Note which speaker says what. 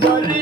Speaker 1: Bali